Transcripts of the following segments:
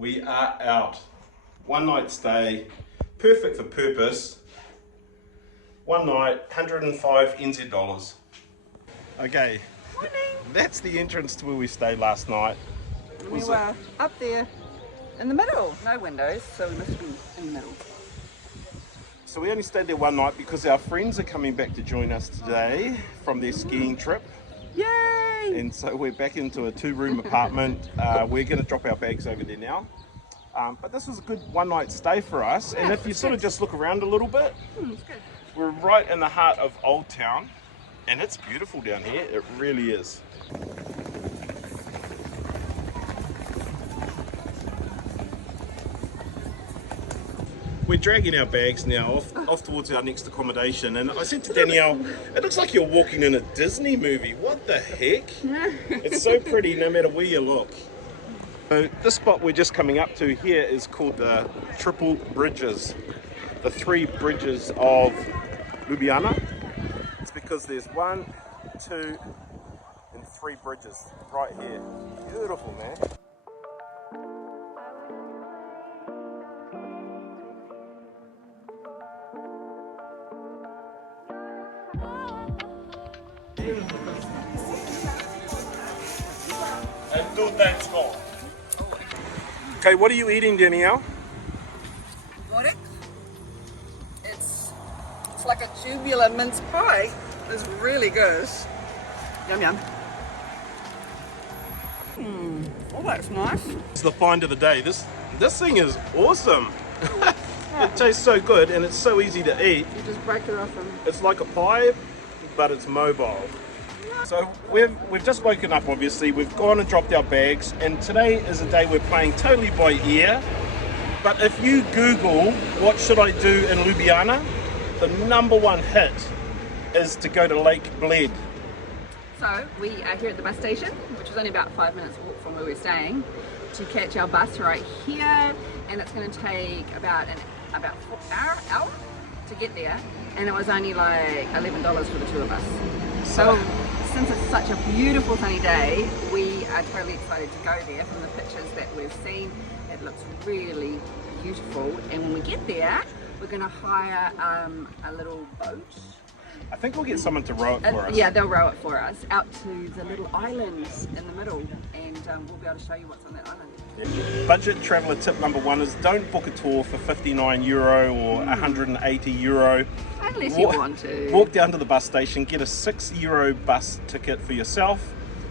We are out. One night stay, perfect for purpose. One night, 105 NZ dollars. Okay, Morning. that's the entrance to where we stayed last night. We were up there in the middle, no windows, so we must have been in the middle. So we only stayed there one night because our friends are coming back to join us today from their skiing trip. Yay! And so we're back into a 2-room apartment. We're going to drop our bags over there now. But this was a good one night stay for us. Yeah, and if you sort of just look around a little bit, It's good. we're right in the heart of Old Town. And it's beautiful down here, it really is. We're dragging our bags now off towards our next accommodation, and I said to Danielle, it looks like you're walking in a Disney movie. What the heck? It's so pretty no matter where you look. So this spot we're just coming up to here is called the Triple Bridges. The 3 bridges of Ljubljana. It's because there's 1, 2 and 3 bridges right here. Beautiful, man. And do that more. Okay, what are you eating, Danielle? What? It's like a tubular mince pie. It's really good. Yum yum. Oh, that's nice. It's the find of the day. This thing is awesome. It tastes so good and it's so easy to eat. You just break it off and... It's like a pie, but it's mobile. So we've just woken up, obviously. We've gone and dropped our bags, and today is a day we're playing totally by ear. But if you Google what should I do in Ljubljana, the #1 hit is to go to Lake Bled. So we are here at the bus station, which is only about 5 minutes walk from where we're staying, to catch our bus right here, and it's going to take about 4 hour to get there, and it was only like $11 for the 2 of us. So since it's such a beautiful sunny day, we are totally excited to go there. From the pictures that we've seen, it looks really beautiful, and when we get there we're going to hire a little boat. I think we'll get someone to row it for us. Yeah, they'll row it for us out to the little islands in the middle, and we'll be able to show you what's on that island. Budget traveller tip #1 is don't book a tour for €59 or €180. Unless you want to. Walk down to the bus station, get a €6 bus ticket for yourself.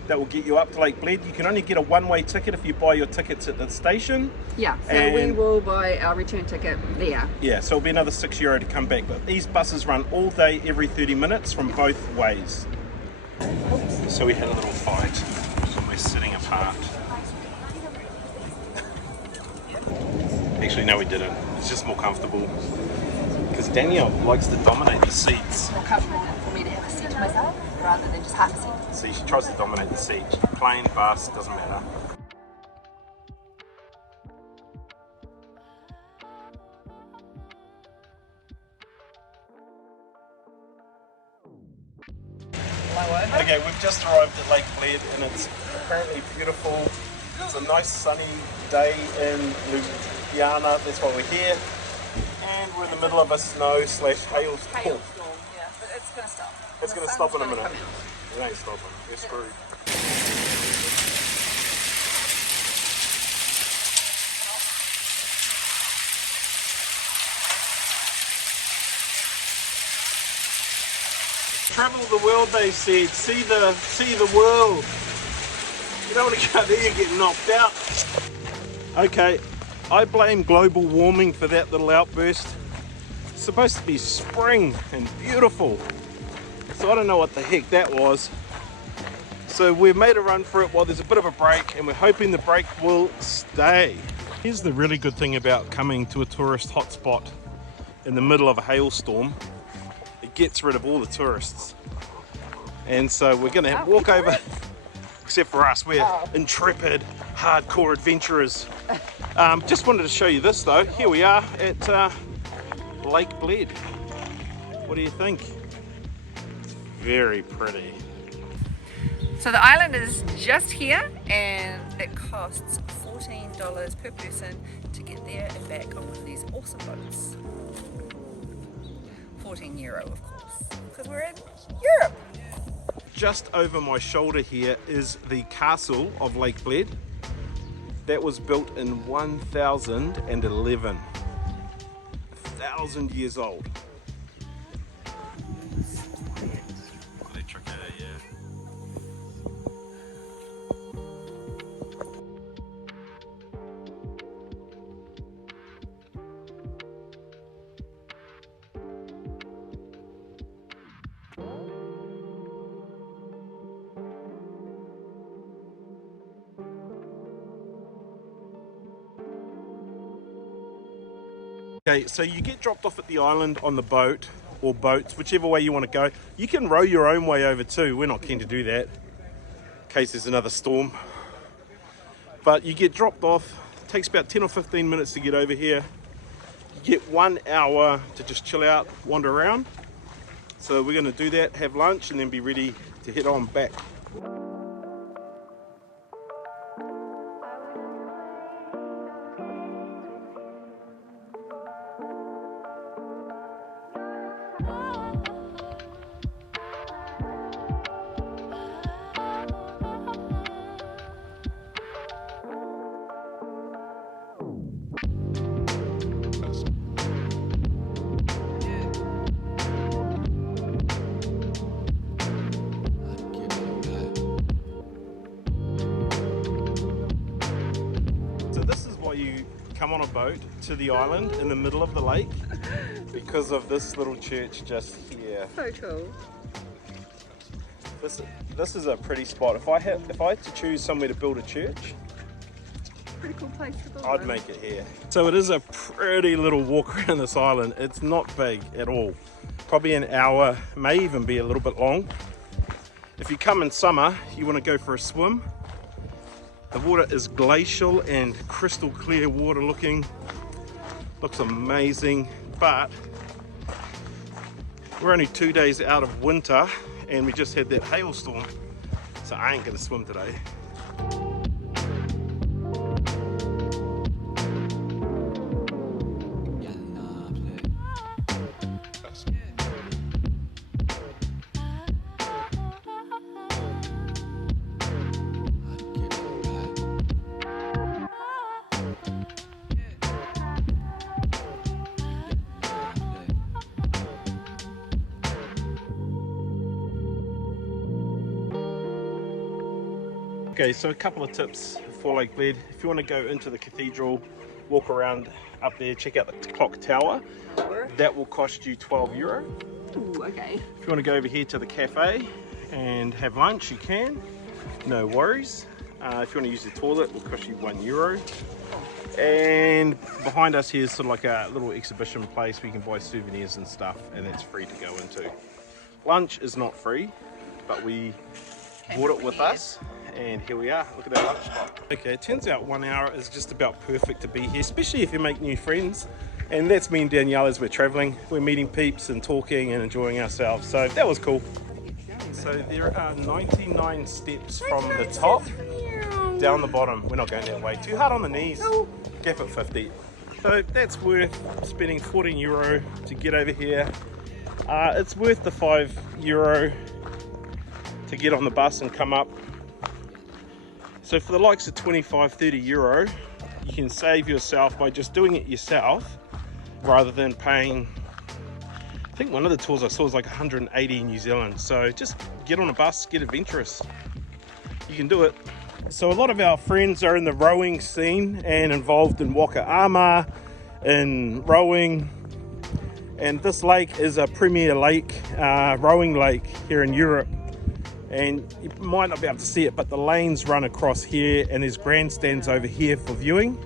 That will get you up to Lake Bled. You can only get a one-way ticket if you buy your tickets at the station. Yeah, so we will buy our return ticket there. Yeah, so it'll be another €6 to come back. But these buses run all day, every 30 minutes from both ways. Oops. So we had a little fight, so we're sitting apart. Actually, no, we didn't. It's just more comfortable. Because Danielle likes to dominate the seats. It's more comfortable for me to have a seat to myself rather than just half a seat. See, she tries to dominate the seat. Plane, bus, doesn't matter. Okay, we've just arrived at Lake Bled and it's apparently beautiful. It's a nice sunny day in Ljubljana, that's why we're here. And we're in the middle of a snow/hailstorm. Hailstorm, yeah, but it's going to stop. It's going to stop in a minute. It ain't stopping, we're screwed. Travel the world, they said. See the world. You don't want to go there, you get knocked out. Okay, I blame global warming for that little outburst. It's supposed to be spring and beautiful. So I don't know what the heck that was. So we've made a run for it while there's a bit of a break, and we're hoping the break will stay. Here's the really good thing about coming to a tourist hotspot in the middle of a hailstorm. It gets rid of all the tourists. And so we're gonna walk over, except for us, we're intrepid, hardcore adventurers. Just wanted to show you this though. Here we are at Lake Bled. What do you think? It's very pretty. So the island is just here and it costs $14 per person to get there and back on one of these awesome boats. 14 euro, of course, because we're in Europe. Just over my shoulder here is the castle of Lake Bled. That was built in 1011. 1,000 years old. Okay, so you get dropped off at the island on the boat or boats, whichever way you want to go. You can row your own way over too. We're not keen to do that in case there's another storm. But you get dropped off. It takes about 10 or 15 minutes to get over here. You get 1 hour to just chill out, wander around. So we're going to do that, have lunch, and then be ready to head on back. You come on a boat to the island in the middle of the lake because of this little church just here. So cool. This is a pretty spot. If I had to choose somewhere to build a church, Pretty cool place to build. I'd make it here. So it is a pretty little walk around this island. It's not big at all. Probably an hour, may even be a little bit long. If you come in summer, you want to go for a swim. The water is glacial and crystal clear water looking. Looks amazing, but we're only 2 days out of winter and we just had that hailstorm, so I ain't gonna swim today. Okay, so a couple of tips for Lake Bled. If you want to go into the cathedral, walk around up there, check out the clock tower, that will cost you 12 euro. Ooh, okay. If you want to go over here to the cafe and have lunch, you can, no worries. If you want to use the toilet, it will cost you 1 euro. And behind us here is sort of like a little exhibition place where you can buy souvenirs and stuff, and it's free to go into. Lunch is not free, but we brought it with us. And here we are, look at our lunch spot. Okay, it turns out 1 hour is just about perfect to be here, especially if you make new friends. And that's me and Danielle as we're traveling. We're meeting peeps and talking and enjoying ourselves. So that was cool. So there are 99 steps from the top down the bottom. We're not going that way. Too hard on the knees. Gap at 50. So that's worth spending 14 euro to get over here. It's worth the 5 euro to get on the bus and come up. So for the likes of 25-30 euro, you can save yourself by just doing it yourself rather than paying, I think one of the tours I saw was like 180 in New Zealand. So just get on a bus, get adventurous. You can do it. So a lot of our friends are in the rowing scene and involved in waka ama, in rowing. And this lake is a premier lake, rowing lake here in Europe. And you might not be able to see it, but the lanes run across here and there's grandstands over here for viewing.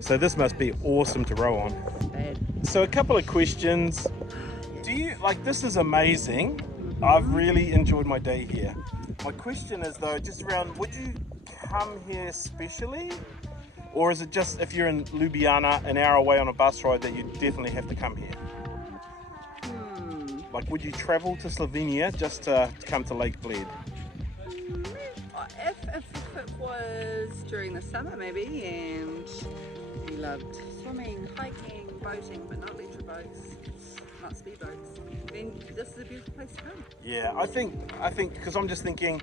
So this must be awesome to row on. So a couple of questions. This is amazing. I've really enjoyed my day here. My question is though, just around, would you come here specially? Or is it just if you're in Ljubljana, an hour away on a bus ride, that you definitely have to come here? Like, would you travel to Slovenia just to come to Lake Bled? if it was during the summer maybe, and you loved swimming, hiking, boating, but not electric boats, not speedboats, then this is a beautiful place to come. Yeah, I think because I'm just thinking,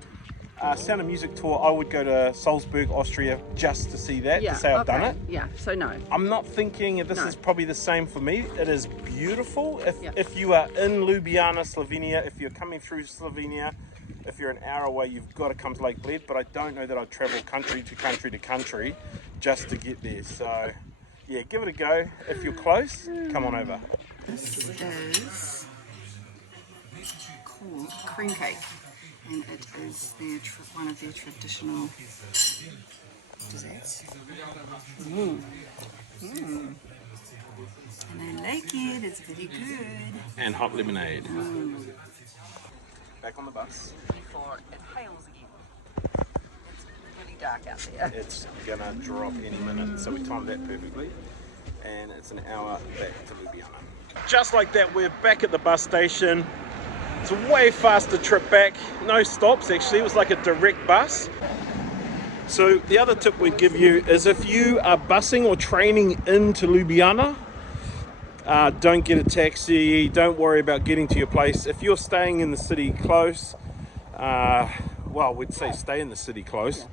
Sound of Music tour, I would go to Salzburg, Austria, just to see that, to say I've done it. Yeah, so no. I'm not thinking this is probably the same for me. It is beautiful. If you are in Ljubljana, Slovenia, if you're coming through Slovenia, if you're an hour away, you've got to come to Lake Bled, but I don't know that I'd travel country to country to country just to get there. So, yeah, give it a go. If you're close, come on over. This is called cream cake, and it is one of their traditional desserts. And I like it, it's very good. And hot lemonade. Back on the bus. Before it hails again. It's really dark out there. It's gonna drop any minute, so we timed that perfectly. And it's an hour back to Ljubljana. Just like that, we're back at the bus station. It's a way faster trip back. No stops actually, it was like a direct bus. So the other tip we'd give you is if you are busing or training into Ljubljana, don't get a taxi, don't worry about getting to your place. If you're staying in the city close, well, we'd say stay in the city close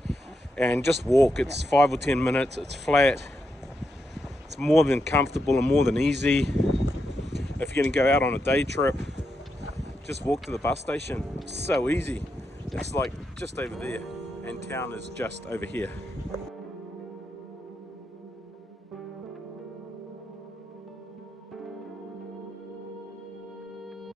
and just walk. It's 5 or 10 minutes, it's flat, it's more than comfortable and more than easy. If you're going to go out on a day trip, just walk to the bus station. It's so easy. It's like just over there, and town is just over here.